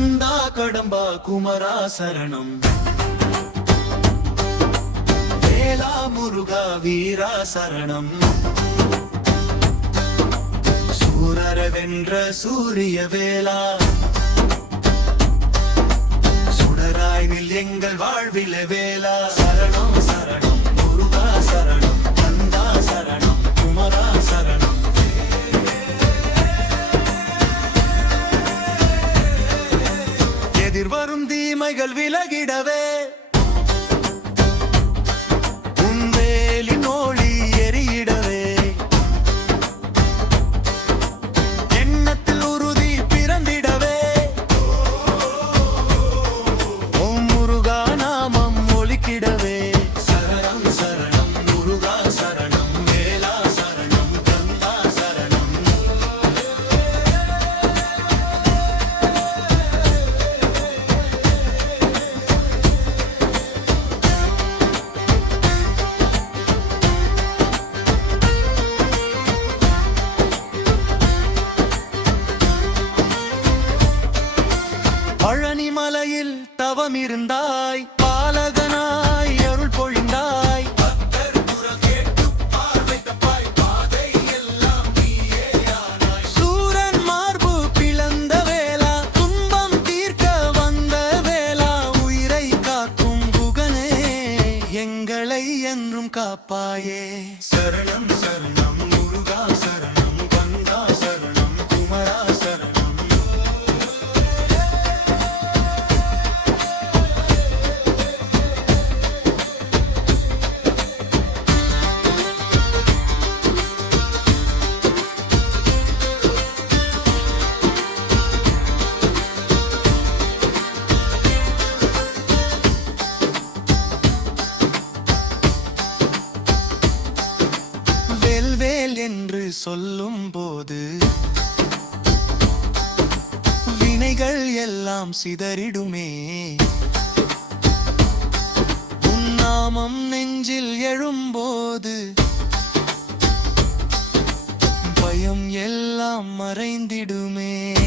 கடம்பா குமரா சரணம். வேலா முருகா வீரா சரணம். சூரர வென்ற சூரிய வேலா சுடராய் நில் எங்கள் வாழ்வில எதிர்வரும் விலகிடவே. பழனி மலையில் தவம் இருந்தாய் பாலகனாய் அருள் பொழிந்தாய். சூரன் மார்பு பிளந்த வேளா துன்பம் தீர்க்க வந்த வேளா உயிரை காக்கும் குகனே எங்களை என்றும் காப்பாயே. சரணம் சரணம். சொல்லும் போது வினைகள் எல்லாம் சிதறிடுமே. உன்னாமம் நெஞ்சில் எழும்போது பயம் எல்லாம் மறைந்திடுமே.